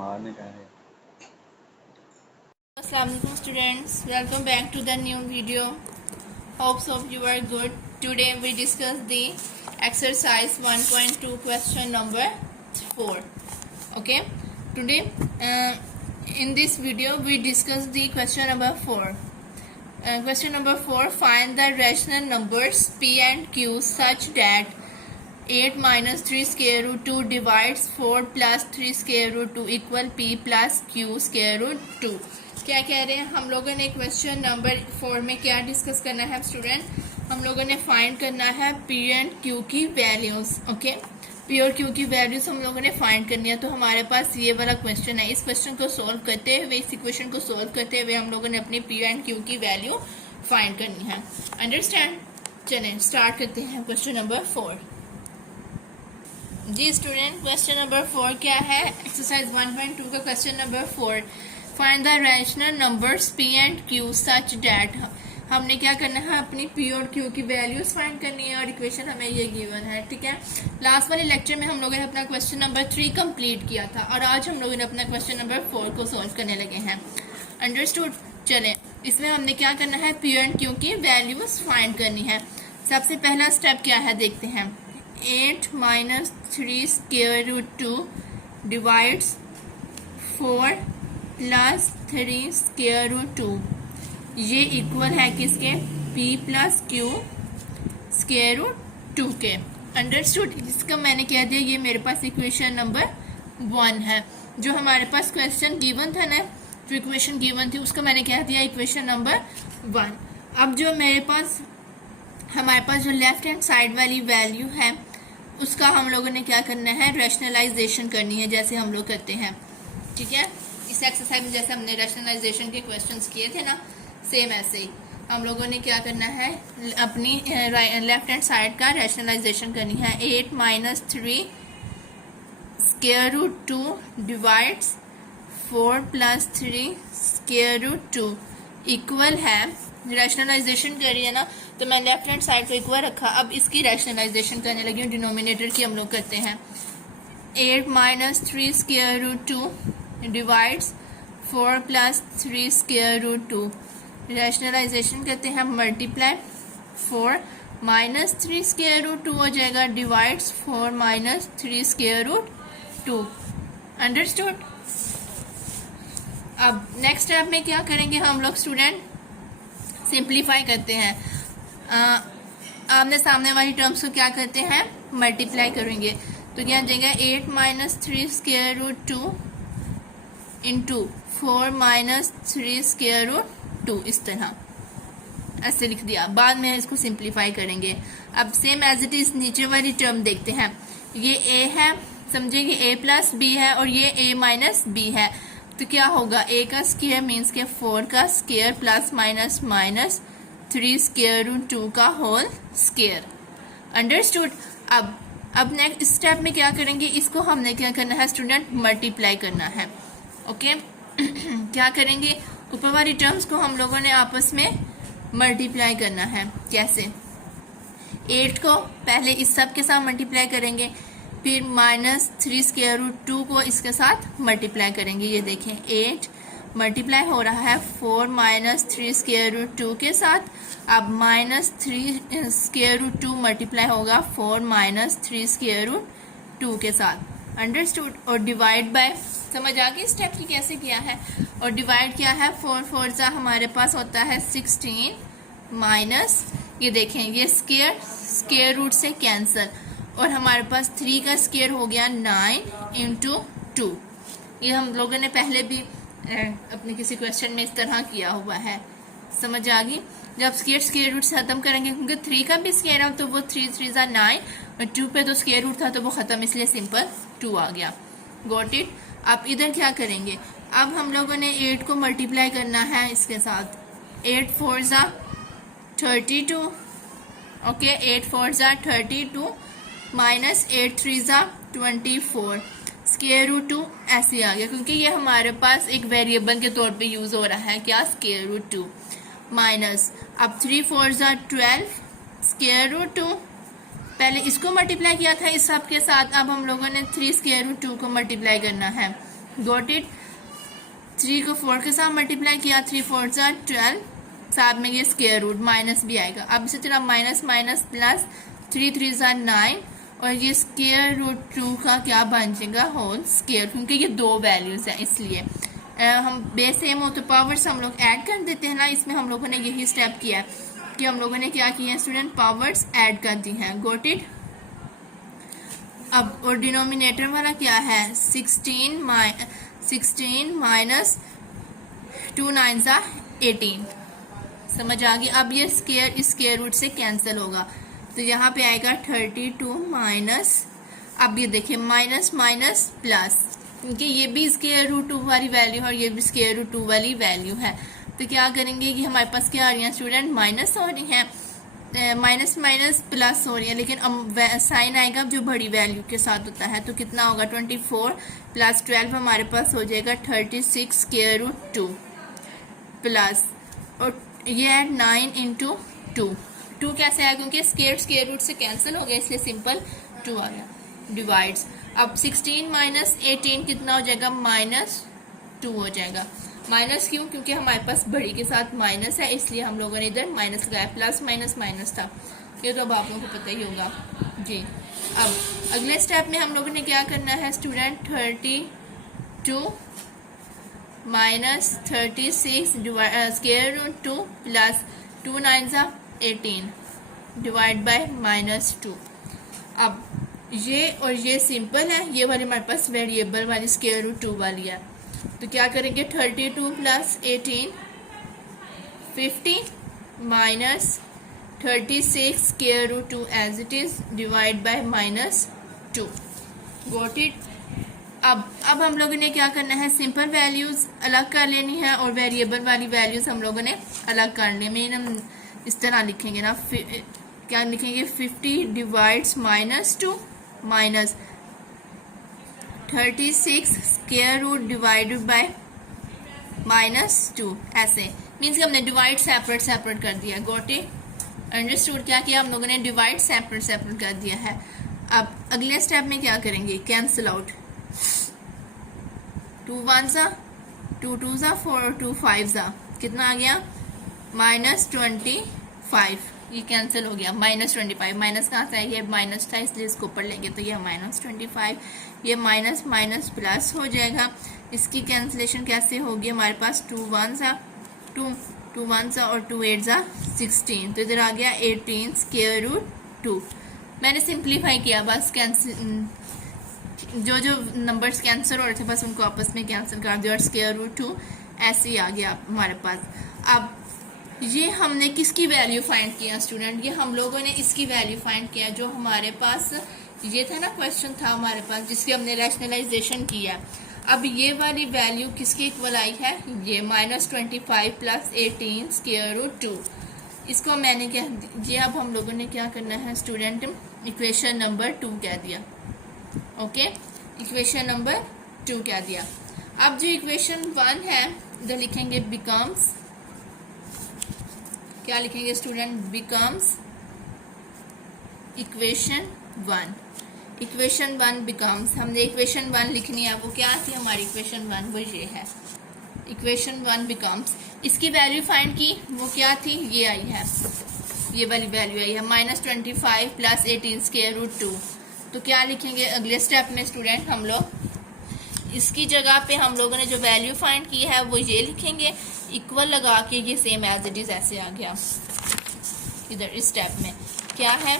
मारने का है। Assalamualaikum students, welcome back to the new video. Hopes of you are good. Today we discuss the exercise 1.2 question number 4. Okay, today in this video we discuss the question number 4. Question number 4, find the rational numbers p and q such that 8 minus 3 square root 2 divides 4 plus 3 square root 2 equal p plus q square root 2. क्या कह रहे हैं हम लोगों ने question number 4 में क्या discuss करना है स्टूडेंट? हम लोगों ने फाइंड करना है p एंड q की वैल्यूज. ओके, p और q की वैल्यूज हम लोगों ने फाइंड करनी है. तो हमारे पास ये वाला क्वेश्चन है. इस क्वेश्चन को सोल्व करते हुए, इस इक्वेशन को सोल्व करते हुए हम लोगों ने अपनी p एंड q की वैल्यू फाइंड करनी है. अंडरस्टैंड? चलें स्टार्ट करते हैं क्वेश्चन नंबर 4. जी स्टूडेंट, क्वेश्चन नंबर 4 क्या है? एक्सरसाइज 1.2 का question number 4, find the rational numbers p and q such that. हमने क्या करना है? अपनी p और q की वैल्यूज फाइंड करनी है और इक्वेशन हमें ये गिवन है. ठीक है, लास्ट वाले लेक्चर में हम लोगों ने अपना क्वेश्चन नंबर 3 कंप्लीट किया था और आज हम लोगों ने अपना क्वेश्चन नंबर 4 को सॉल्व करने लगे हैं. अंडरस्टूड? चलें, इसमें हमने क्या करना है? p एंड q की वैल्यूज फाइंड करनी है. सबसे पहला स्टेप क्या है देखते हैं. 8 minus 3 square root 2 divides 4 plus 3 square root 2, ये इक्वल है किसके? p plus q square root 2 के. अंडरस्टूड? इसका मैंने कह दिया ये मेरे पास इक्वेशन नंबर 1 है. जो हमारे पास क्वेश्चन गिवन था ना, जो इक्वेशन गिवन थी उसका मैंने कह दिया इक्वेशन नंबर 1. अब जो हमारे पास जो लेफ्ट हैंड साइड वाली वैल्यू है उसका हम लोगों ने क्या करना है? रैशनलाइजेशन करनी है, जैसे हम लोग करते हैं. ठीक है, इस एक्सरसाइज में जैसे हमने रैशनलाइजेशन के क्वेश्चंस किए थे ना, सेम ऐसे ही हम लोगों ने क्या करना है? अपनी लेफ्ट हैंड साइड का रैशनलाइजेशन करनी है. 8 minus 3 square root 2 divides 4 plus 3 square root 2 equal है, रैशनलाइजेशन करी है ना, तो मैं लेफ्ट हैंड साइड को इक्वल रखा. अब इसकी रैशनलाइजेशन करने लगी हूँ, डिनोमिनेटर की हम लोग करते हैं. 8 minus 3 square root 2 divides 4 plus 3 square root 2, rationalisation करते हैं. मल्टीप्लाई 4 माइनस 3 स्क्वायर रूट 2 हो जाएगा, divides 4 minus 3 square root 2. Understood? अब नेक्स्ट स्टेप में क्या करेंगे हम लोग स्टूडेंट? सिंप्लीफाई करते हैं. आमने सामने वाली टर्म्स को क्या करते हैं? मल्टीप्लाई करेंगे. तो क्या जाएगा? 8 minus 3 square root 2 into 4 minus 3 square root 2, इस तरह ऐसे लिख दिया. बाद में इसको सिंप्लीफाई करेंगे. अब सेम एज इट इज नीचे वाली टर्म देखते हैं. ये a है, समझेंगे a प्लस b है और ये a माइनस b है. तो क्या होगा? a का स्क्वायर मीन्स के 4 का square plus minus minus 3 square root 2 का होल स्क्वायर. अंडरस्टूड? अब नेक्स्ट स्टेप में क्या करेंगे? इसको हमने क्या करना है स्टूडेंट? मल्टीप्लाई करना है. ओके क्या करेंगे? ऊपर वाली टर्म्स को हम लोगों ने आपस में मल्टीप्लाई करना है. कैसे? 8 को पहले इस सब के साथ मल्टीप्लाई करेंगे, फिर माइनस 3 स्क्वायर रूट 2 को इसके साथ मल्टीप्लाई करेंगे. ये देखें 8 मल्टीप्लाई हो रहा है 4 माइनस 3 स्क्वायर रूट 2 के साथ. अब माइनस 3 स्क्वायर रूट 2 मल्टीप्लाई होगा 4 माइनस 3 स्क्वायर रूट 2 के साथ. अंडरस्टूड? और डिवाइड बाय, समझ आ गई स्टेप की कैसे किया है? और डिवाइड क्या है? 4 4 सा हमारे पास होता है 16 माइनस, ये देखें ये स्क्वायर रूट से कैंसल, और हमारे पास 3 का स्क्वायर हो गया 9 इंटू 2. ये हम लोगों ने पहले भी अपने किसी क्वेश्चन में इस तरह किया हुआ है. समझ आ गई? जब स्क्वायर रूट से खत्म करेंगे, क्योंकि 3 का भी स्क्वायर है तो वो 3 3 जा 9 और 2 पे तो स्क्वायर रूट था तो वो खत्म, इसलिए सिंपल 2 आ गया. Got it? अब इधर क्या करेंगे? अब हम लोगों ने 8 को मल्टीप्लाई करना है इसके साथ. 8 4 जा 32. ओके, 8 4 जा 32 माइनस 8 3 जा 24, स्क्वायर रूट 2 ऐसे आ गया, क्योंकि ये हमारे पास एक वेरिएबल के तौर पे यूज हो रहा है. क्या? स्क्वायर रूट 2 माइनस, अब 3 4 जा 12 स्क्वायर रूट 2, पहले इसको मल्टीप्लाई किया था इस सब के साथ, अब हम लोगों ने 3 स्क्वायर रूट 2 को मल्टीप्लाई करना है. Got it. 3 को 4 के साथ मल्टीप्लाई किया, 3 4 ज़ा 12, साथ में ये स्क्वायर रूट माइनस भी आएगा। अब इसी तरह माइनस माइनस प्लस, 3 3 ज़ा 9, और ये स्क्वायर रूट 2 का क्या बन जाएगा, होल स्क्वायर, क्योंकि ये दो वैल्यूज हैं इसलिए। हम बेस सेम हो तो पावर्स हम लोग ऐड कर देते हैं ना, इसमें हम लोगों ने यही स्टेप किया है कि हम लोगों ने क्या किया है स्टूडेंट, पावर्स ऐड कर दी हैं। Got it. अब और डिनोमिनेटर वाला क्या है, 16 माइनस 2 9 ज़ा 18, समझ आ गई। अब ये स्क्वायर इस स्क्वायर रूट से कैंसिल होगा, तो यहाँ पे आएगा 32 माइनस, अब ये देखिए माइनस माइनस प्लस, क्योंकि ये भी स्क्वायर रूट 2 वाली वैल्यू है और ये भी स्क्वायर रूट 2 वाली वैल्यू है। तो क्या करेंगे कि हमारे पास क्या आ रही है स्टूडेंट, माइनस हो रही है, माइनस माइनस प्लस हो रही है, लेकिन अब साइन आएगा जो बड़ी वैल्यू के साथ होता है, तो कितना होगा 24 प्लस 12 हमारे पास हो जाएगा 36 स्क्वायर रूट 2 प्लस, और ये है 9 इंटू 2 कैसे आया, क्योंकि स्क्वायर रूट से कैंसिल हो गया इसलिए सिंपल 2 आ गया, डिवाइड्स। अब 16 माइनस 18 कितना हो जाएगा, -2 हो जाएगा। माइनस क्यों, क्योंकि हमारे पास बड़ी के साथ माइनस है इसलिए हम लोगों ने इधर माइनस लगाया, प्लस माइनस माइनस था, ये तो अब आप लोगों को पता ही होगा जी। अब अगले स्टेप में हम लोगों ने क्या करना है student, 32 minus 36 square root 2 plus 2 9 ज़ा 18 डिवाइड बाय -2। अब ये और ये सिंपल है, ये वाली हमारे पास वेरिएबल वाली स्क्वायर रूट 2 वाली है, तो क्या करेंगे 32 plus 18 50 minus 36 square root 2 as it is divide by -2। Got it. अब हम लोगों ने क्या करना है, सिंपल वैल्यूज अलग कर लेनी है और वेरिएबल वाली वैल्यूज हम लोगों ने अलग करनी है। मेन हम इस तरह लिखेंगे ना, क्या लिखेंगे, 50 divides -2 minus 36 square root divided by -2, ऐसे मीन्स कि हमने डिवाइड सेपरेट कर दिया। Got it, understood. क्या किया हम लोगों ने, डिवाइड सेपरेट कर दिया है। अब अगले स्टेप में क्या करेंगे, कैंसिल आउट, 2 1 ज़ा 2 2 ज़ा 4 और 2 5 ज़ा कितना आ गया, -25, ये कैंसिल हो गया, -25, माइनस कहाँ से आएगा, माइनस था इसलिए इसको ऊपर लेंगे तो ये -25, ये माइनस माइनस प्लस हो जाएगा। इसकी कैंसिलेशन कैसे होगी, हमारे पास 2 1 ज़ा 2 और 2 8 ज़ा 16, तो इधर आ गया 18 स्क्वायर रूट 2। मैंने सिंप्लीफाई किया, बस कैंसिल जो नंबर्स कैंसिल हो रहे थे बस उनको आपस में कैंसिल कर दिया और स्क्वायर रूट 2 ऐसे ही आ गया हमारे पास। अब ये हमने किसकी वैल्यू फाइंड किया स्टूडेंट, ये हम लोगों ने इसकी वैल्यू फाइंड किया जो हमारे पास ये था ना, क्वेश्चन था हमारे पास जिसकी हमने रैशनलाइजेशन किया। अब ये वाली वैल्यू किसके इक्वल आई है, ये -25 प्लस 18 स्क्वायर रूट 2। इसको मैंने क्या, ये अब हम लोगों ने क्या करना है स्टूडेंट, इक्वेशन नंबर 2 कह दिया। ओके, इक्वेशन नंबर 2 कह दिया। अब जो इक्वेशन 1 है इधर लिखेंगे बिकम्स, क्या लिखेंगे student, becomes equation 1। Equation 1 becomes, हमने इक्वेशन 1 लिखनी है, वो क्या थी हमारी इक्वेशन 1, वो ये है इक्वेशन 1 बिकम्स। इसकी वैल्यू फाइंड की, वो क्या थी, ये आई है, ये वाली वैल्यू आई है -25 प्लस 18 स्क्वायर रूट 2। तो क्या लिखेंगे अगले स्टेप में स्टूडेंट, हम लोग इसकी जगह पे हम लोगों ने जो वैल्यू फाइंड की है वो ये लिखेंगे, इक्वल लगा के ये सेम एज इट इज ऐसे आ गया। इधर इस स्टेप में क्या है,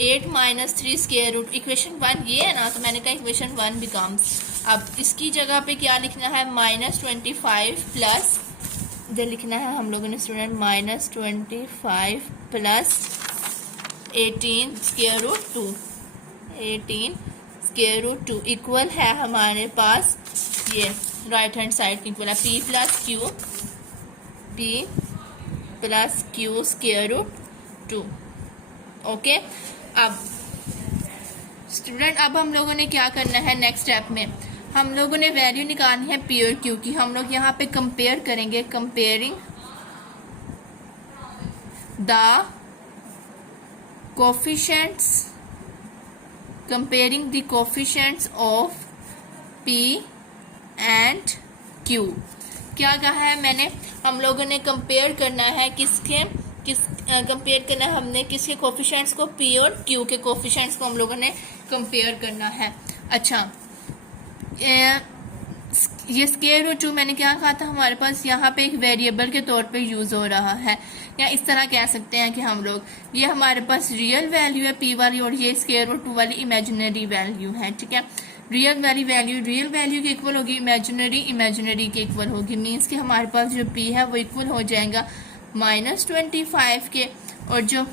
8 माइनस 3 स्क्वायर रूट, इक्वेशन 1 ये है ना, तो मैंने कहा इक्वेशन 1 बिकम्स। अब इसकी जगह पे क्या लिखना है, -25 प्लस, इधर लिखना है हम लोगों ने student -25 plus 18 square root 2, 18 square root 2 equal है हमारे पास ये राइट हैंड साइड इक्वल है p plus q square root 2। Okay, अब स्टूडेंट अब हम लोगों ने क्या करना है, नेक्स्ट स्टेप में हम लोगों ने वैल्यू निकालनी है पी और क्यू की। हम लोग यहाँ पे कंपेयर करेंगे, comparing the coefficients, comparing the coefficients of P and Q. क्या कहा है मैंने, हम लोगों ने कंपेयर करना है कंपेयर करना है हमने किसके कोफिशिएंट्स को, पी और क्यू के कोफिशिएंट्स को हम लोगों ने कंपेयर करना है। अच्छा, ये स्क्वायर रूट 2 मैंने क्या कहा था, हमारे पास यहाँ पे एक वेरिएबल के तौर पे यूज हो रहा है, या इस तरह कह सकते हैं कि हम लोग, ये हमारे पास रियल वैल्यू है पी वाली, और ये स्क्वायर रूट 2 वाली इमेजिनरी वैल्यू है। ठीक है, रियल वैल्यू के इक्वल होगी, इमेजिनरी के इक्वल होगी। मीन्स कि हमारे पास जो पी है वो इक्वल हो जाएगा -25 के, और जो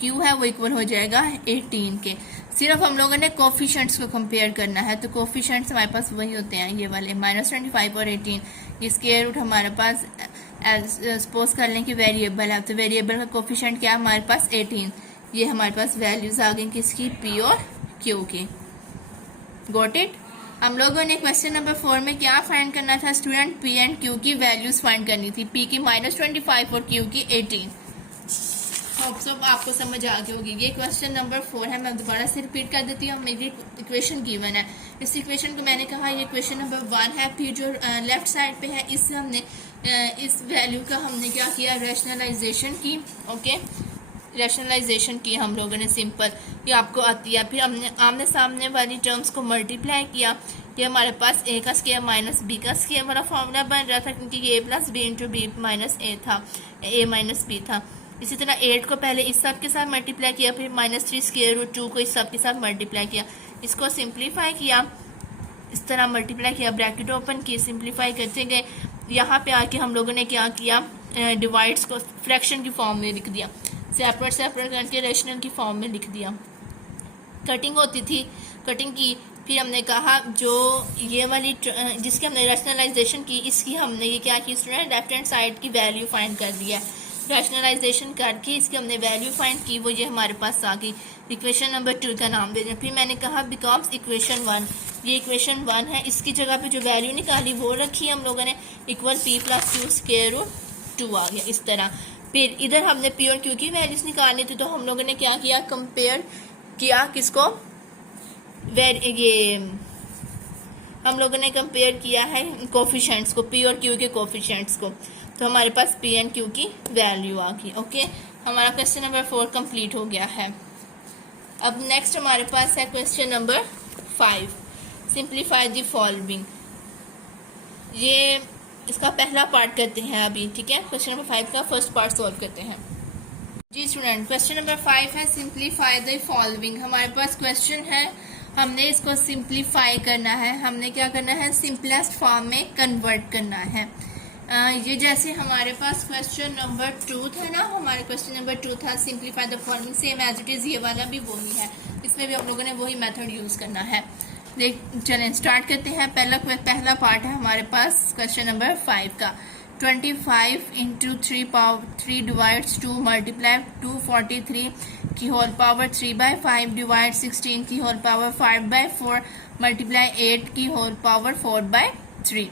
क्यू है वो इक्वल हो जाएगा 18 के। सिर्फ हम लोगों ने कोफिशिएंट्स को कंपेयर करना है, तो कोफिशिएंट्स हमारे पास वही होते हैं, ये वाले -25 और 18। ये स्क्वायर रूट हमारे पास सपोज कर लें कि वेरिएबल है, तो वेरिएबल का कोफिशिएंट क्या है हमारे पास 18। ये हमारे पास वैल्यूज आ गई किसकी, पी और क्यू की। Got it. हम लोगों ने क्वेश्चन नंबर 4 में क्या फाइंड करना था स्टूडेंट, पी एंड क्यू की वैल्यूज फाइंड करनी थी, पी की -25 और क्यू की 18। होप सब आपको समझ आ गई होगी। ये क्वेश्चन नंबर 4 है, मैं दोबारा से रिपीट कर देती हूँ। मेरी इक्वेशन गिवन है, इस इक्वेशन को मैंने कहा ये क्वेश्चन नंबर 1 है। फिर जो लेफ्ट साइड पे है, इससे हमने इस वैल्यू का हमने क्या किया, रैशनलाइजेशन की। ओके, रैशनलाइजेशन की हम लोगों ने, सिंपल ये आपको आती है। फिर हमने आमने सामने वाली टर्म्स को मल्टीप्लाई किया। ये हमारे पास a का स्क्वायर माइनस b का स्क्वायर वाला फॉर्मूला बन रहा था, क्योंकि a plus B into B minus A था, a माइनस बी था। इसी तरह 8 को पहले इस सब के साथ मल्टीप्लाई किया, फिर -3 स्क्वायर रूट 2 को इस सब के साथ मल्टीप्लाई किया, इसको सिंप्लीफाई किया, इस तरह मल्टीप्लाई किया, ब्रैकेट ओपन किए, सिंप्लीफाई करते गए। यहाँ पे आके हम लोगों ने क्या किया, डिवाइड्स को फ्रैक्शन की फॉर्म में लिख दिया, सेपरेट करके रेशनल की फॉर्म में लिख दिया। कटिंग होती थी, कटिंग की, फिर हमने कहा जो ये वाली जिसकी हमने रैशनलाइजेशन की, इसकी हमने ये क्या की स्टूडेंट, लेफ्ट हैंड साइड की वैल्यू फाइंड कर दिया। रैशनलाइजेशन करके इसकी हमने वैल्यू फाइंड की, वो ये हमारे पास आ गई। इक्वेशन नंबर 2 का नाम दे दें। फिर मैंने कहा बिकॉम्स इक्वेशन 1, ये इक्वेशन 1 है, इसकी जगह पे जो वैल्यू निकाली वो रखी हम लोगों ने, equal p + q square root 2 आ गया इस तरह। फिर इधर हमने पी और क्यू की वैल्यूज निकालनी थी, तो हम लोगों ने क्या किया, कंपेयर किया किसको, ये हम लोगों ने कंपेयर किया है कोफिशिएंट्स को, पी और क्यू के कोफिशिएंट्स को, तो हमारे पास पी एंड क्यू की वैल्यू आ गई। ओके, हमारा क्वेश्चन नंबर 4 कंप्लीट हो गया है। अब नेक्स्ट हमारे पास है question number 5, simplify the following. ये इसका पहला पार्ट करते हैं अभी, ठीक है। क्वेश्चन नंबर 5 का फर्स्ट पार्ट सॉल्व करते हैं। जी स्टूडेंट, क्वेश्चन नंबर 5 है सिंप्लीफाई द फॉलोइंग। हमारे पास क्वेश्चन है, हमने इसको सिंप्लीफाई करना है, हमने क्या करना है, सिंपलेस्ट फॉर्म में कन्वर्ट करना है। ये जैसे हमारे पास क्वेश्चन नंबर 2 था ना, हमारे क्वेश्चन नंबर 2 था simplify the following, same as it is ये वाला भी वही है, इसमें भी हम लोगों ने वही मेथड यूज करना है। चलें स्टार्ट करते हैं। पहला पार्ट है हमारे पास क्वेश्चन नंबर 5 का। 25 इंटू 3 डिवाइड्स 2 मल्टीप्लाई 243 की होल पावर 3/5 डिवाइड 16 की होल पावर 5/4 मल्टीप्लाई 8 की होल पावर 4/3।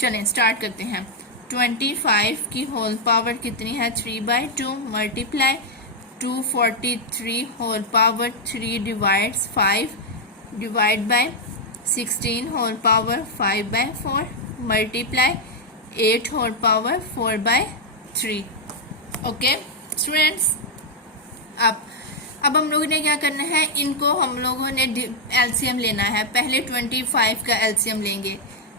चलें स्टार्ट करते हैं। 25 की होल पावर कितनी है, 3/2 multiply 243 whole power 3 divides 5 divide by 16 whole power 5/4 multiply 8 whole power 4/3। Okay students, अब हम लोगों ने क्या करना है, इनको हम लोगों ने एलसीएम लेना है। पहले 25 का एलसीएम लेंगे।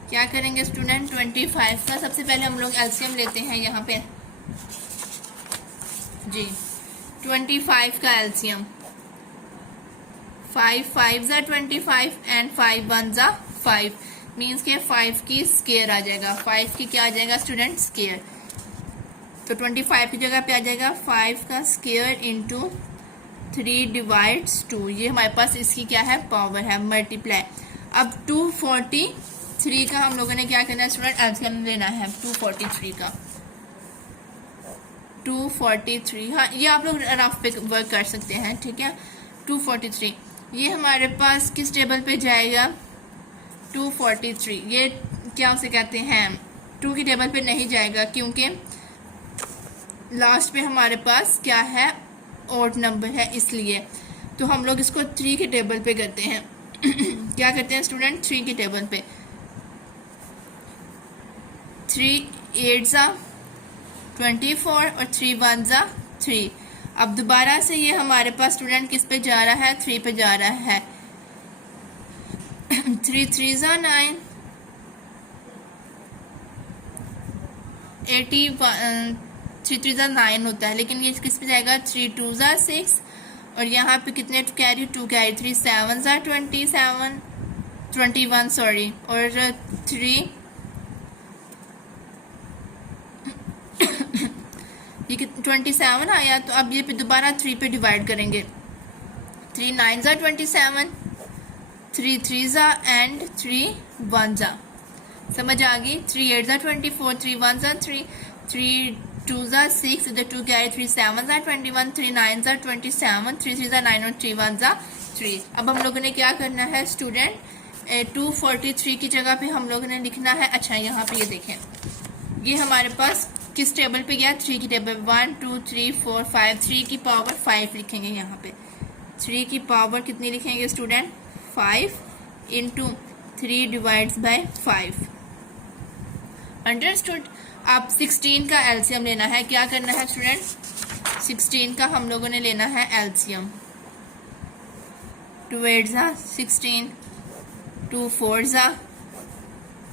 क्या करेंगे स्टूडेंट, 25 का सबसे पहले हम लोग एलसीएम लेते हैं यहाँ पे जी। 25 का LCM, 5 5s are 25 and 5 1s are 5, means के 5 की स्क्वायर आ जाएगा। 5 की क्या आ जाएगा स्टूडेंट, स्क्वायर। तो 25 की जगह पे आ जाएगा 5 का स्क्वायर इंटू 3 डिवाइड्स 2, ये हमारे पास इसकी क्या है, पावर है, मल्टीप्लाई। अब 243 का हम लोगों ने क्या करना है स्टूडेंट, एलसीएम लेना है 243 का। 243, हाँ ये आप लोग रफ पे वर्क कर सकते हैं, ठीक है। 243 ये हमारे पास किस टेबल पे जाएगा, 243 ये क्या उसे कहते हैं, 2 की टेबल पे नहीं जाएगा, क्योंकि लास्ट पे हमारे पास क्या है, ऑड नंबर है, इसलिए। तो हम लोग इसको 3 के टेबल पे करते हैं क्या करते हैं स्टूडेंट, 3 की टेबल पे। 3 8 ज़ा 24 और 3 1 ज़ा 3। अब दोबारा से ये हमारे पास स्टूडेंट किस पे जा रहा है, 3 पे जा रहा है। 3 3 ज़ा 9 81 3 3 ज़ा 9 होता है, लेकिन ये किस पे जाएगा, 3 2 ज़ा 6 और यहाँ पे कितने कैरी, 2 कैरी, 3 7 ज़ा 21 सॉरी, और 3 ये 27 आया। तो अब ये पे दोबारा 3 पे डिवाइड करेंगे। 3 9 ज़ा 27, 3 3 ज़ा एंड 3 1 ज़ा। समझ आ गई। 3 8 ज़ा 24, 3 1 ज़ा 3, 3 2 ज़ा 6, इधर 2 कैरी, 3 7 ज़ा 21, 3 9 ज़ा 27, 3 3 ज़ा 9 और 3 1 ज़ा 3। अब हम लोगों ने क्या करना है स्टूडेंट, 243 की जगह पे हम लोगों ने लिखना है। अच्छा यहाँ पे ये देखें, ये हमारे पास किस टेबल पे गया, 3 की टेबल। 1 2 3 4 5, 3 की पावर 5 लिखेंगे यहाँ पे। 3 की पावर कितनी लिखेंगे student, 5 into 3 divides bye 5। Understood. अब 16 का एलसीएम लेना है। क्या करना है स्टूडेंट, 16 का हम लोगों ने लेना है एलसीएम। 2 8 ज़ा 16, 2 4 ज़ा,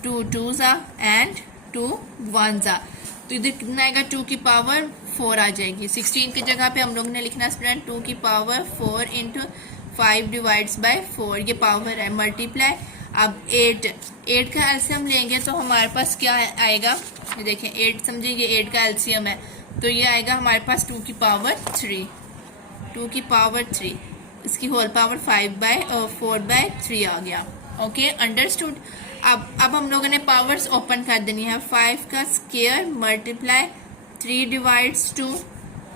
2 2 ज़ा एंड 2 1 ज़ा। तो इधर कितना आएगा, 2 की पावर 4 आ जाएगी। 16 की जगह पे हम लोग ने लिखना है स्टूडेंट 2 की पावर 4 इंटू 5 डिवाइड्स बाय 4, ये पावर है, मल्टीप्लाई। अब 8 का एलसीएम लेंगे तो हमारे पास क्या आएगा, ये देखें 8 समझिए, ये 8 का एलसीएम है तो ये आएगा हमारे पास 2 की पावर 3, 2 की पावर 3, इसकी होल पावर 4/3 आ गया। Okay understood. अब हम लोगों ने पावर्स ओपन कर देनी है। 5 का स्क्वायर मल्टीप्लाई 3 डिवाइड्स 2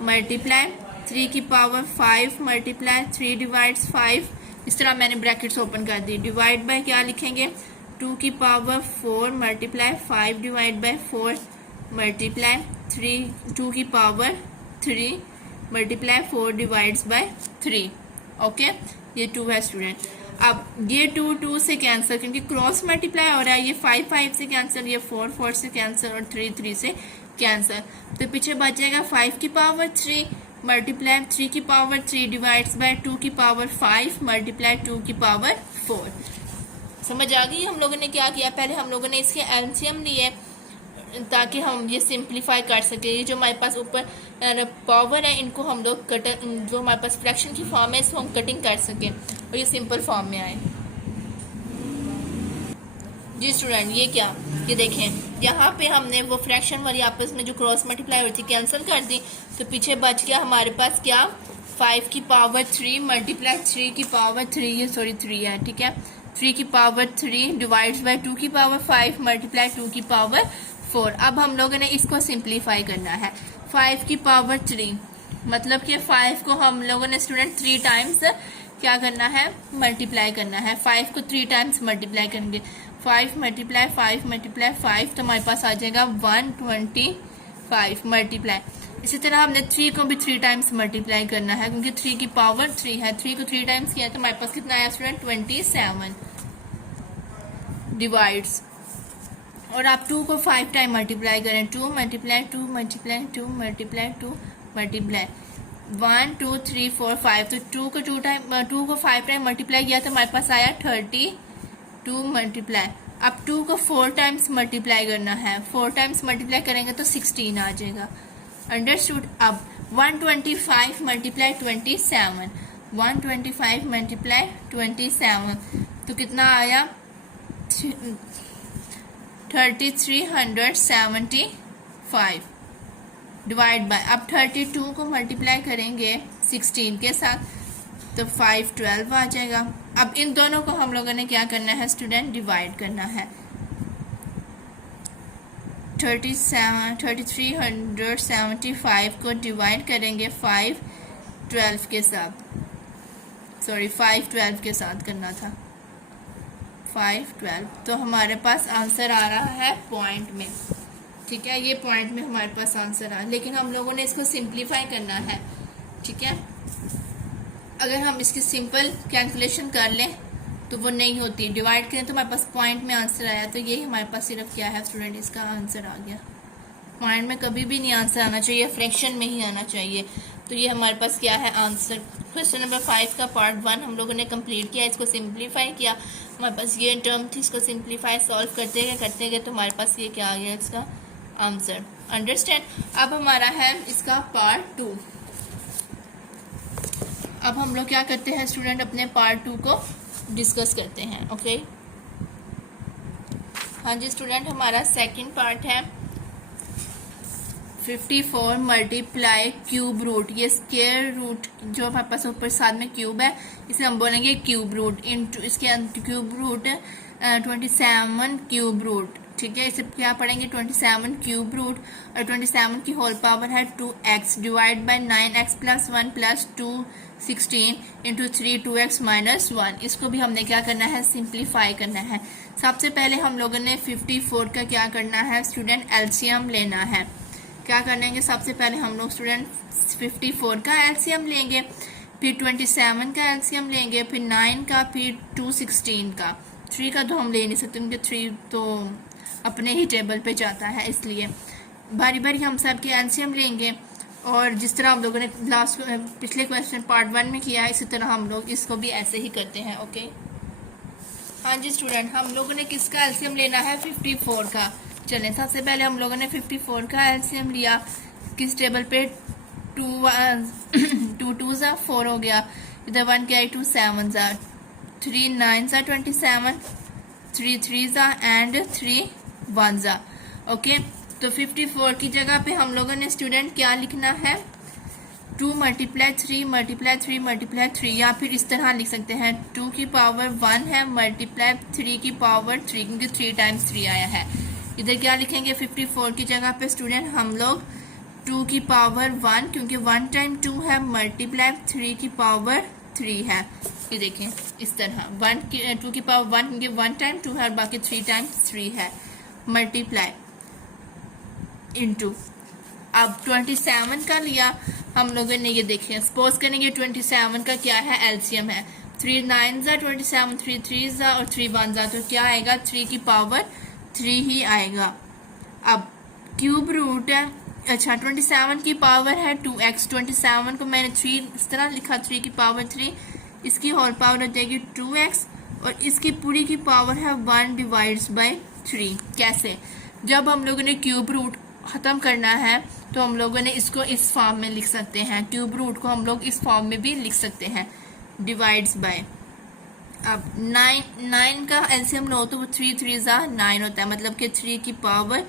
मल्टीप्लाई 3 की पावर 5 मल्टीप्लाई 3 डिवाइड्स 5। इस तरह मैंने ब्रैकेट्स ओपन कर दी। डिवाइड बाय क्या लिखेंगे, 2 की power 4 multiply 5 divide bye 4 multiply 2 की power 3 multiply 4 divides bye 3। Okay ये 2 है स्टूडेंट। अब ये 2 2 से कैंसिल, क्योंकि क्रॉस मल्टीप्लाई हो रहा है। ये 5 5 से कैंसिल, ये 4 4 से कैंसिल और 3 3 से कैंसिल। तो पीछे बचेगा 5 की पावर 3 मल्टीप्लाई 3 की पावर 3 डिवाइड्स बाय 2 की पावर 5 मल्टीप्लाई 2 की पावर 4। समझ आ गई। हम लोगों ने क्या किया, पहले हम लोगों ने इसके एलसीएम लिए ताकि हम ये सिंप्लीफाई कर सके। ये जो हमारे पास ऊपर पावर है इनको हम लोग जो हमारे पास फ्रैक्शन की फॉर्म है इसको हम कटिंग कर सकें और ये सिंपल फॉर्म में आए। जी स्टूडेंट ये क्या, ये देखें यहाँ पे हमने वो फ्रैक्शन वाली आपस में जो क्रॉस मल्टीप्लाई हुई थी कैंसिल कर दी। तो पीछे बच गया हमारे पास क्या, 5 की पावर 3 मल्टीप्लाई 3 की पावर 3, ये सॉरी 3 है ठीक है, 3 की पावर 3 डिवाइड्स बाय 2 की पावर 5 मल्टीप्लाई 2 की पावर 4। अब हम लोगों ने इसको सिंप्लीफाई करना है। 5 की पावर 3 मतलब कि 5 को हम लोगों ने स्टूडेंट 3 टाइम्स क्या करना है, मल्टीप्लाई करना है। 5 को 3 टाइम्स मल्टीप्लाई करेंगे। 5 मल्टीप्लाई 5 मल्टीप्लाई 5 तो हमारे पास आ जाएगा 125 मल्टीप्लाई। इसी तरह हमने 3 को भी 3 टाइम्स मल्टीप्लाई करना है क्योंकि 3 की पावर 3 है। 3 को 3 टाइम्स किया तो हमारे पास कितना आया स्टूडेंट, 27 डिवाइड्स। और आप 2 को 5 टाइम मल्टीप्लाई करें, 2 मल्टीप्लाई 2 मल्टीप्लाई 2 मल्टीप्लाई 2 मल्टीप्लाई 1 2 3 4 5। तो 2 को 5 टाइम मल्टीप्लाई किया तो हमारे पास आया 32 मल्टीप्लाई। अब 2 को 4 टाइम्स मल्टीप्लाई करना है, 4 टाइम्स मल्टीप्लाई करेंगे तो 16 आ जाएगा। अंडरस्टूड। अब 125 मल्टीप्लाई 27, 125 मल्टीप्लाई 27 तो कितना आया, 3375 डिवाइड बाय। अब 32 को मल्टीप्लाई करेंगे 16 के साथ तो 512 आ जाएगा। अब इन दोनों को हम लोगों ने क्या करना है स्टूडेंट, डिवाइड करना है। 3375 को डिवाइड करेंगे 512 के साथ, सॉरी 512 के साथ करना था, 512। तो हमारे पास आंसर आ रहा है पॉइंट में, ठीक है, ये पॉइंट में हमारे पास आंसर आ, लेकिन हम लोगों ने इसको सिंप्लीफाई करना है, ठीक है। अगर हम इसकी सिंपल कैलकुलेशन कर लें तो वो नहीं होती। डिवाइड करें तो हमारे पास पॉइंट में आंसर आया, तो यही हमारे पास सिर्फ क्या है स्टूडेंट, इसका आंसर आ गया। पॉइंट में कभी भी नहीं आंसर आना चाहिए, फ्रैक्शन में ही आना चाहिए। तो ये हमारे पास क्या है आंसर। क्वेश्चन नंबर 5 का पार्ट 1 हम लोगों ने कंप्लीट किया, इसको सिंप्लीफाई किया। हमारे पास ये टर्म थी, इसको सिंप्लीफाई सॉल्व करते गए तो हमारे पास ये क्या आ गया इसका आंसर। अंडरस्टैंड। अब हमारा है इसका पार्ट 2। अब हम लोग क्या करते हैं स्टूडेंट, अपने पार्ट 2 को डिस्कस करते हैं। ओके हाँ जी स्टूडेंट, हमारा सेकंड पार्ट है 54 मल्टीप्लाई क्यूब रूट। ये स्क्वायर रूट जो हमारे पास ऊपर साथ में क्यूब है, इसे हम बोलेंगे क्यूब रूट इनटू इसके क्यूब रूट 27 क्यूब रूट। ठीक है, इसे क्या पढ़ेंगे 27 क्यूब रूट, और 27 की होल पावर है 2x divide by 9x plus 1 plus 2 16 into 3 2x minus 1। इसको भी हमने क्या करना है, सिंप्लीफाई करना है। सबसे पहले हम लोगों ने 54 का क्या करना है स्टूडेंट, एलसीएम लेना है। क्या करेंगे, सबसे पहले हम लोग स्टूडेंट 54 का एलसीएम लेंगे, फिर 27 का एलसीएम लेंगे, फिर 9 का, फिर 216 का। 3 का तो हम ले नहीं सकते क्योंकि 3 तो अपने ही टेबल पे जाता है, इसलिए बारी बारी हम सब के एलसीएम लेंगे। और जिस तरह हम लोगों ने लास्ट पिछले क्वेश्चन पार्ट 1 में किया है, इसी तरह हम लोग इसको भी ऐसे ही करते हैं। ओके हाँ जी स्टूडेंट, हम लोगों ने किसका एलसीएम लेना है, 54 का। चलें, सबसे पहले हम लोगों ने 54 का एलसीएम लिया। किस टेबल पे, 2 2 ज़ा 4 हो गया, इधर 1 क्या है 2 7 ज़ा, 3 9 ज़ा 27, 3 3 ज़ा एंड 3 1 ज़ा। ओके, तो 54 की जगह पे हम लोगों ने स्टूडेंट क्या लिखना है, 2 मल्टीप्लाई 3 मल्टीप्लाई 3 मल्टीप्लाई 3, या फिर इस तरह लिख सकते हैं 2 की पावर 1 है मल्टीप्लाई 3 की पावर 3, क्योंकि 3 टाइम्स 3 आया है। इधर क्या लिखेंगे 54 की जगह पे स्टूडेंट हम लोग 2 की पावर 1, क्योंकि 1 टाइम 2 है मल्टीप्लाई 3 की पावर 3 है। ये देखें इस तरह 2 की पावर 1, क्योंकि 1 टाइम 2 है और बाकी 3 टाइम्स 3 है, मल्टीप्लाई इनटू। अब 27 का लिया हम लोगों ने, ये देखें सपोज करेंगे 27 का क्या है एलसीएम है, 3 9 ज़ा 27, 3 3 ज़ा और 3 1 ज़ा, तो क्या आएगा 3 की पावर 3 ही आएगा। अब क्यूब रूट है, अच्छा 27 की पावर है 2x, 27 को मैंने 3 इस तरह लिखा, 3 की पावर 3, इसकी होल पावर हो जाएगी 2x, और इसकी पूरी की पावर है 1 डिवाइड्स बाय 3। कैसे, जब हम लोगों ने क्यूब रूट खत्म करना है तो हम लोगों ने इसको इस फॉर्म में लिख सकते हैं, क्यूब रूट को हम लोग इस फॉर्म में भी लिख सकते हैं, डिवाइड्स बाय। अब 9 का एलसीएम लो तो वो 3 3 ज़ा 9 होता है, मतलब कि 3 की पावर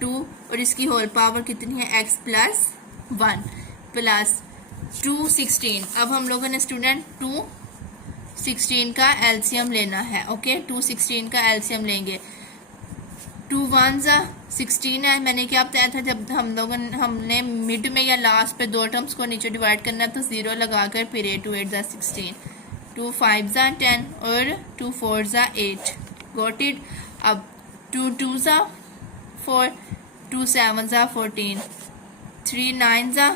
2 और इसकी होल पावर कितनी है x प्लस 1 प्लस 2 16। अब हम लोगों ने स्टूडेंट 2 16 का एलसीएम लेना है। ओके, 2 16 का एलसीएम लेंगे, 2 1 ज़ा 16 है। मैंने क्या बताया था, जब हमने मिड में या लास्ट पे दो टर्म्स को नीचे डिवाइड करना है तो 0 लगाकर फिर 8 2 8 ज़ा 16, 2 5 ज़ा 10 और 2 4 ज़ा 8। Got it. अब 2 2 ज़ा 4, 2 7 ज़ा 14, 3 9 ज़ा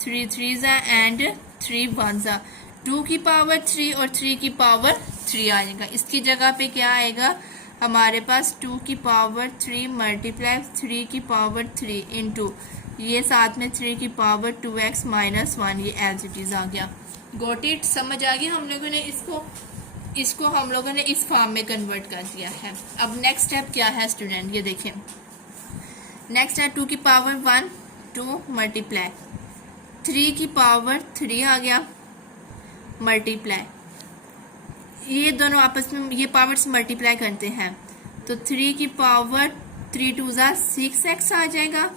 3 3 ज़ा एंड 3 1 ज़ा। 2 की पावर 3 और 3 की पावर 3 आएगा। इसकी जगह पे क्या आएगा हमारे पास, 2 की पावर 3 मल्टीप्लाई 3 की पावर 3 इंटू ये साथ में 3 की पावर 2x माइनस 1, ये एज इट इज आ गया। गॉट इट, समझ आ गया। हम लोगों ने इसको हम लोगों ने इस फॉर्म में कन्वर्ट कर दिया है। अब नेक्स्ट स्टेप क्या है स्टूडेंट, ये देखें, नेक्स्ट है 2 की पावर 1 2 मल्टीप्लाई 3 की पावर 3 आ गया मल्टीप्लाई, ये दोनों आपस में ये पावर्स मल्टीप्लाई करते हैं तो 3 की पावर 3 2 ज़ा 6x आ जाएगा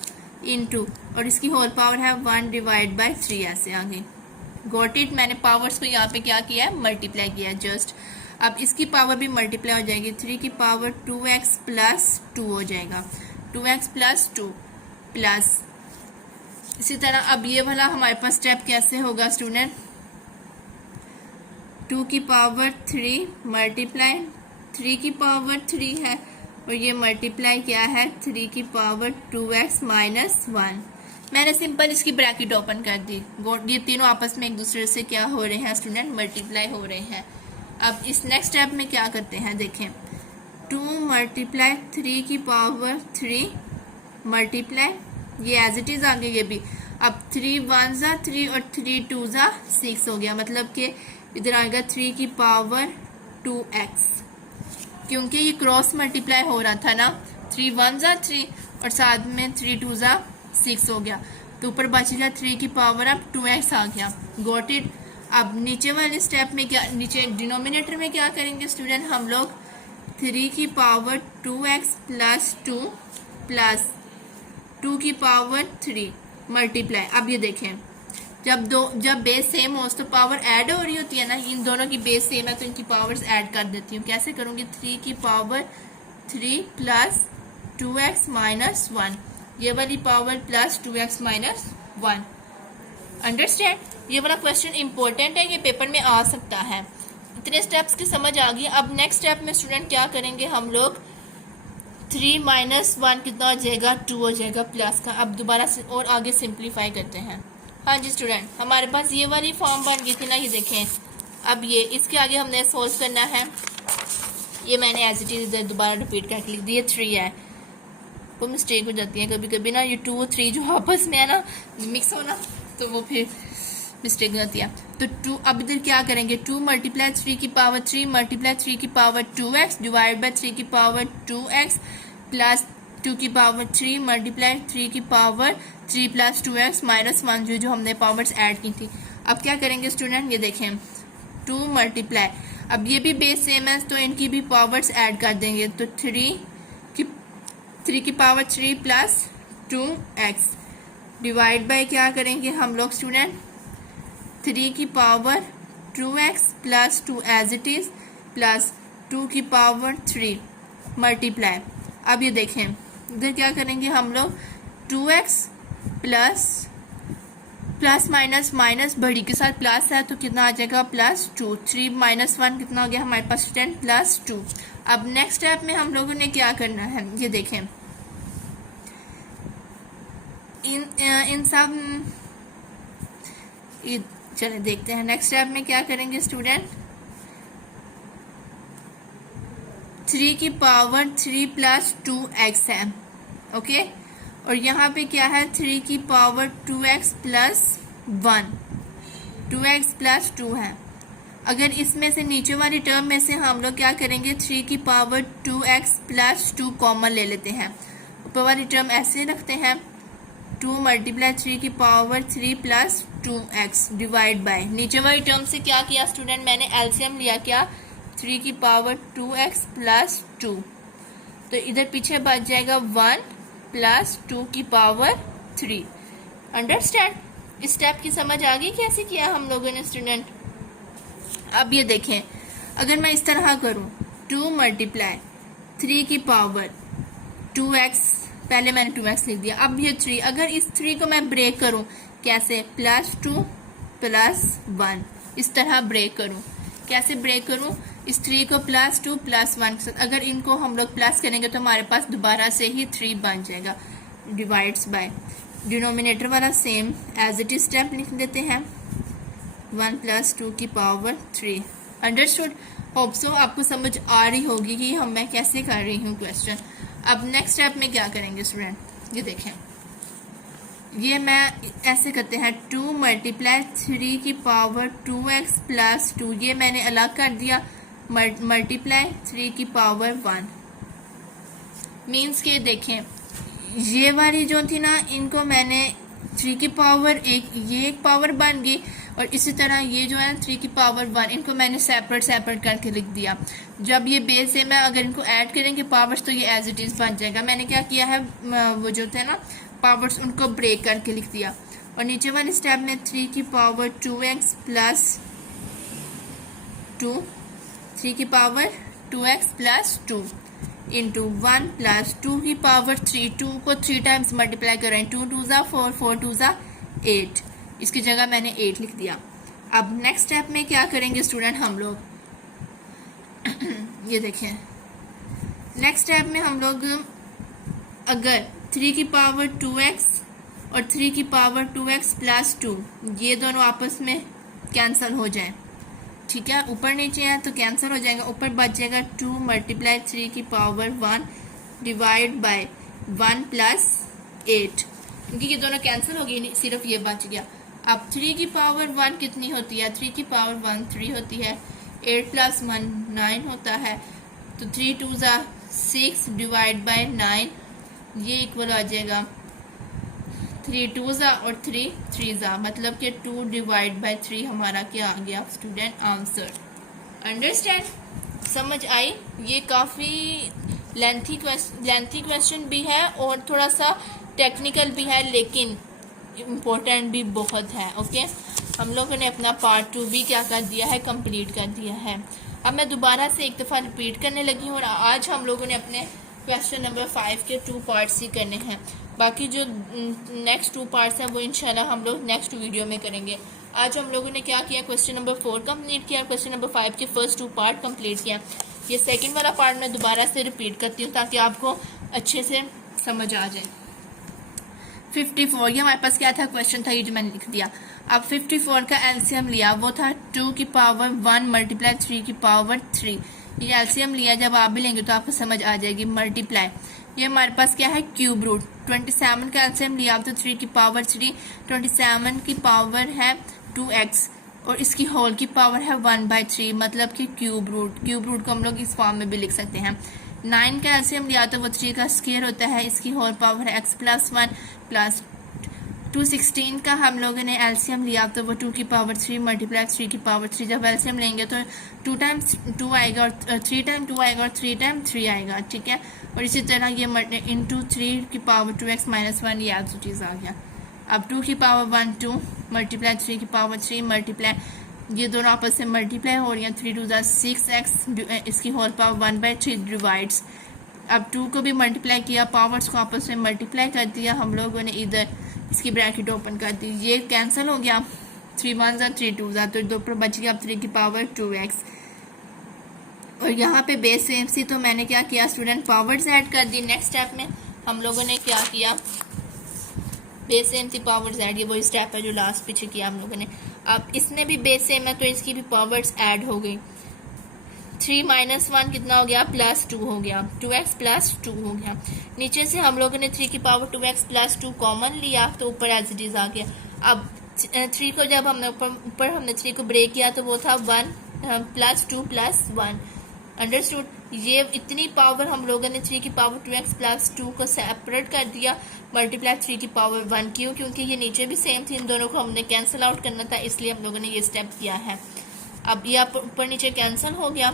इनटू, और इसकी होल पावर है 1 डिवाइड बाय 3, ऐसे आगे। Got it. मैंने पावर्स को यहाँ पे क्या किया है, मल्टीप्लाई किया है जस्ट। अब इसकी पावर भी मल्टीप्लाई हो जाएगी, 3 की पावर 2x प्लस 2 हो जाएगा, 2x प्लस 2 प्लस इसी तरह। अब ये वाला हमारे पास स्टेप कैसे होगा स्टूडेंट, 2 की पावर 3 मल्टीप्लाई 3 की पावर 3 है और ये मल्टीप्लाई क्या है 3 की पावर 2x माइनस 1। मैंने सिंपल इसकी ब्रैकेट ओपन कर दी। ये तीनों आपस में एक दूसरे से क्या हो रहे हैं स्टूडेंट, मल्टीप्लाई हो रहे हैं। अब इस नेक्स्ट स्टेप में क्या करते हैं, देखें 2 मल्टीप्लाई 3 की पावर 3 मल्टीप्लाई, ये एज इट इज आ गया ये भी। अब 3 1 जा 3 और 3 2 जा 6 हो गया, मतलब कि इधर आएगा 3 की पावर 2x, क्योंकि ये क्रॉस मल्टीप्लाई हो रहा था ना, 3 1 जा 3 और साथ में 3 2 जा 6 हो गया, तो ऊपर बचेगा 3 की पावर अब 2x आ गया। Got it. अब नीचे वाले स्टेप में क्या, नीचे डिनोमिनेटर में क्या करेंगे स्टूडेंट, हम लोग 3 की पावर 2x प्लस 2 प्लस 2 की पावर 3 मल्टीप्लाई। अब ये देखें, जब बेस सेम हो तो पावर ऐड हो रही होती है ना, इन दोनों की बेस सेम है तो इनकी पावर्स ऐड कर देती हूँ। कैसे करूँगी, 3 की पावर 3 प्लस 2x माइनस 1, ये वाली power plus 2x minus 1। Understand, ये वाला क्वेश्चन इंपॉर्टेंट है, ये पेपर में आ सकता है। इतने स्टेप्स की समझ आ गई। अब नेक्स्ट स्टेप में स्टूडेंट क्या करेंगे, हम लोग 3 माइनस 1 कितना हो जाएगा, 2 हो जाएगा प्लस का। अब दोबारा से और आगे सिंप्लीफाई करते हैं। हाँ जी स्टूडेंट, हमारे पास ये वाली फॉर्म बन गई थी ना, ये देखें। अब ये इसके आगे हमने सोल्व करना है, ये मैंने एज इट इज दोबारा रिपीट करके लिख दी। ये 3 है, वो मिस्टेक हो जाती है कभी कभी ना, ये 2 और 3 जो आपस में है ना मिक्स होना, तो वो फिर मिस्टेक हो जाती है। तो 2, अब इधर क्या करेंगे, 2 मल्टीप्लाई 3 की पावर 3 मल्टीप्लाई 3 की पावर 2x डिवाइड बाय 3 की पावर 2x प्लस 2 की पावर 3 मल्टीप्लाई 3 की पावर 3 प्लस 2x माइनस 1, जो हमने पावर्स ऐड की थी। अब क्या करेंगे स्टूडेंट, ये देखें 2 मल्टीप्लाई, अब ये भी बेस सेम है तो इनकी भी पावर्स ऐड कर देंगे, तो 3 की power 3 plus 2x divide by क्या करेंगे हम लोग स्टूडेंट, 3 की power 2x plus 2 as it is plus 2 की पावर 3 मल्टीप्लाई। अब ये देखें, इधर क्या करेंगे हम लोग, 2x प्लस माइनस माइनस बड़ी के साथ प्लस है तो कितना आ जाएगा प्लस 2, 3 माइनस 1 कितना हो गया हमारे पास स्टूडेंट प्लस 2। अब नेक्स्ट स्टेप में हम लोगों ने क्या करना है, ये देखें इन सब, चले देखते हैं नेक्स्ट स्टेप में क्या करेंगे स्टूडेंट। 3 की पावर 3 प्लस 2x है, ओके, और यहाँ पे क्या है 3 की power 2x plus 1, 2x plus 2 है। अगर इसमें से नीचे वाली टर्म में से हम लोग क्या करेंगे, 3 की पावर 2x प्लस 2 कॉमन ले लेते हैं, ऊपर वाली टर्म ऐसे रखते हैं, 2 मल्टीप्लाई 3 की power 3 plus 2x divide by, नीचे वाली टर्म से क्या किया स्टूडेंट, मैंने एलसीएम लिया, क्या 3 की पावर 2x प्लस 2, तो इधर पीछे बच जाएगा 1 प्लस 2 की पावर 3। अंडरस्टैंड, इस स्टेप की समझ आ गई कैसे किया हम लोगों ने स्टूडेंट। अब ये देखें, अगर मैं इस तरह करूं, 2 मल्टीप्लाई 3 की पावर 2x, पहले मैंने 2x लिख दिया, अब ये 3, अगर इस 3 को मैं ब्रेक करूं कैसे, प्लस 2 प्लस 1, इस तरह ब्रेक करूं। कैसे ब्रेक करूं, इस 3 को प्लस 2 प्लस 1 के साथ, अगर इनको हम लोग प्लस करेंगे तो हमारे पास दोबारा से ही 3 बन जाएगा, डिवाइड्स बाय, डिनोमिनेटर वाला same as it is step लिख देते हैं, 1 प्लस 2 की पावर 3। अंडरस्टूड, होप सो आपको समझ आ रही होगी कि मैं कैसे कर रही हूँ क्वेश्चन। अब नेक्स्ट स्टेप में क्या करेंगे स्टूडेंट, ये देखें, ये मैं ऐसे करते हैं, 2 मल्टीप्लाई 3 की पावर 2x प्लस 2, ये मैंने अलग कर दिया, मल्टीप्लाई 3 की पावर 1, मीन्स के देखें ये वाली जो थी ना, इनको मैंने 3 की पावर ये एक पावर बन गई, और इसी तरह ये जो है 3 की पावर 1, इनको मैंने सेपरेट करके लिख दिया। जब ये बेस है, मैं अगर इनको ऐड करेंगे पावर्स तो ये एज इट इज बन जाएगा। मैंने क्या किया है, वो जो थे ना पावर्स, उनको ब्रेक करके लिख दिया, और नीचे वाले स्टेप में 3 की पावर 2x प्लस 2, 3 की power 2x plus 2 into 1 plus 2 की पावर 3, 2 को 3 टाइम्स मल्टीप्लाई करें, 2 2 ज़ा 4, 4 2 ज़ा 8, इसकी जगह मैंने 8 लिख दिया। अब नेक्स्ट स्टेप में क्या करेंगे स्टूडेंट हम लोग, ये देखें, नेक्स्ट स्टेप में हम लोग अगर 3 की पावर 2x और 3 की पावर 2x प्लस 2, ये दोनों आपस में कैंसल हो जाएं, ठीक है, ऊपर नीचे है तो कैंसिल हो जाएगा, ऊपर बच जाएगा 2 मल्टीप्लाई 3 की पावर 1 डिवाइड बाय 1 प्लस 8, क्योंकि ये दोनों कैंसिल हो गई, सिर्फ ये बच गया। अब 3 की पावर 1 कितनी होती है? 3 की पावर 1 3 होती है, 8 प्लस 1 9 होता है, तो 3 2 ज़ा 6 डिवाइड बाय 9, ये इक्वल आ जाएगा 3 2 ज़ा और 3 3 ज़ा, मतलब कि 2 डिवाइड बाय 3 हमारा क्या आ गया स्टूडेंट? आंसर। अंडरस्टैंड? समझ आई? ये काफ़ी लेंथी क्वेश्चन भी है और थोड़ा सा टेक्निकल भी है, लेकिन इम्पोर्टेंट भी बहुत है। ओके, हम लोगों ने अपना पार्ट 2 भी क्या कर दिया है? कंप्लीट कर दिया है। अब मैं दोबारा से एक दफ़ा रिपीट करने लगी हूँ और आज हम लोगों ने अपने क्वेश्चन नंबर 5 के 2 पार्ट्स ही करने हैं। बाकी जो नेक्स्ट 2 पार्ट्स हैं वो इंशाल्लाह हम लोग नेक्स्ट वीडियो में करेंगे। आज हम लोगों ने क्या किया? क्वेश्चन नंबर 4 कंप्लीट किया, क्वेश्चन नंबर 5 के फर्स्ट 2 पार्ट कंप्लीट किया। ये सेकंड वाला पार्ट मैं दोबारा से रिपीट करती हूँ ताकि आपको अच्छे से समझ आ जाए। 54, ये हमारे पास क्या था? क्वेश्चन था, ये जो मैंने लिख दिया। अब 54 का एलसीएम लिया, वो था 2 की पावर 1 मल्टीप्लाई 3 की पावर 3। ये एलसीएम लिया, जब आप भी लेंगे तो आपको समझ आ जाएगी। मल्टीप्लाई, ये हमारे पास क्या है? Cube root. 27 का एलसीएम लिया तो 3 की पावर 3, 27 की पावर है 2x और इसकी होल की पावर है 1/3, मतलब कि क्यूब रूट। क्यूब रूट को हम लोग इस फॉर्म में भी लिख सकते हैं। 9 का एलसीएम लिया तो वो 3 का स्क्वायर होता है, इसकी होल पावर है x प्लस 1 प्लस 216 का हम लोगों ने एलसीएम लिया तो वो 2 की पावर 3 मल्टीप्लाई 3 की पावर 3। जब एलसीएम लेंगे तो 2 टाइम्स 2 आएगा और 3 टाइम 2 आएगा और 3 टाइम 3 आएगा, ठीक है। और इसी तरह ये इंटू 3 की पावर 2x माइनस 1, ये आंसर चीज़ आ गया। अब 2 की पावर 1 2 मल्टीप्लाई 3 की पावर 3 मल्टीप्लाई, ये दोनों आपस से मल्टीप्लाई हो रही हैं, 3 2 6x, इसकी होल पावर 1/3 डिवाइड्स। अब 2 को भी मल्टीप्लाई किया, पावर्स को आपस में मल्टीप्लाई कर दिया हम लोगों ने, इधर इसकी ब्रैकेट ओपन कर दी, ये कैंसिल हो गया, 3 1 ज़ा 3 2 ज़ा, तो दो पर बच गया 3 की पावर 2x। और यहाँ पे बेस सेम सी, तो मैंने क्या किया स्टूडेंट? पावर्स ऐड कर दी। नेक्स्ट स्टेप में हम लोगों ने क्या किया? बेस सेम थी, पावर्स ऐड, ये वही स्टेप है जो लास्ट पीछे किया हम लोगों ने। अब इसमें भी बेस सेम है तो इसकी भी पावर्स ऐड हो गई। 3 माइनस 1 कितना हो गया? प्लस 2 हो गया, 2x प्लस 2 हो गया। नीचे से हम लोगों ने 3 की पावर 2x प्लस 2 कॉमन लिया तो ऊपर एज इट इज आ गया। अब 3 को जब हमने ऊपर हमने 3 को ब्रेक किया तो वो था 1 प्लस 2 प्लस 1। अंडरस्टूड? ये इतनी पावर हम लोगों ने 3 की पावर 2x प्लस 2 को सेपरेट कर दिया, मल्टीप्लाई 3 की पावर 1। क्यों? क्योंकि ये नीचे भी सेम थी, इन दोनों को हमने कैंसिल आउट करना था, इसलिए हम लोगों ने ये स्टेप किया है। अब ये ऊपर नीचे कैंसिल हो गया,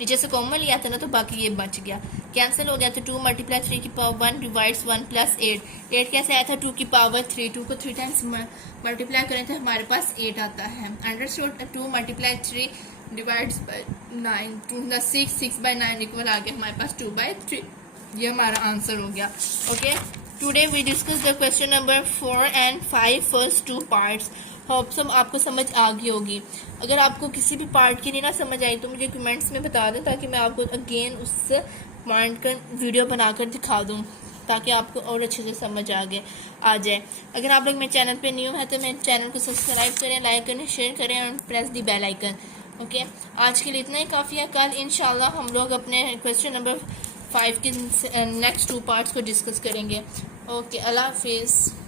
नीचे से कॉमन लिया था ना तो बाकी ये बच गया, कैंसिल हो गया। तो 2 मल्टीप्लाई 3 की पावर 1 डिवाइड्स 1 प्लस 8 कैसे आया था? 2 की पावर 3, 2 को 3 टाइम्स मल्टीप्लाई करें तो हमारे पास 8 आता है। Understood? 2 multiply 3 divides by 9, 2 6 6/9 equal आ गया हमारे पास 2/3। ये हमारा आंसर हो गया। Okay, today we discuss the question number 4 and 5 first 2 parts. होप सब आपको समझ आ गई होगी। अगर आपको किसी भी पार्ट की नहीं ना समझ आई तो मुझे कमेंट्स में बता दें ताकि मैं आपको अगेन उस पॉइंट का वीडियो बनाकर दिखा दूं, ताकि आपको और अच्छे से समझ आ जाए। अगर आप लोग मेरे चैनल पे न्यू हैं तो मेरे चैनल को सब्सक्राइब करें, लाइक करें, शेयर करें और press the bell icon. Okay, आज के लिए इतना ही काफ़ी है। कल इंशाल्लाह हम लोग अपने क्वेश्चन नंबर 5 के नेक्स्ट 2 पार्ट्स को डिस्कस करेंगे। ओके, अल्लाह हाफिज़।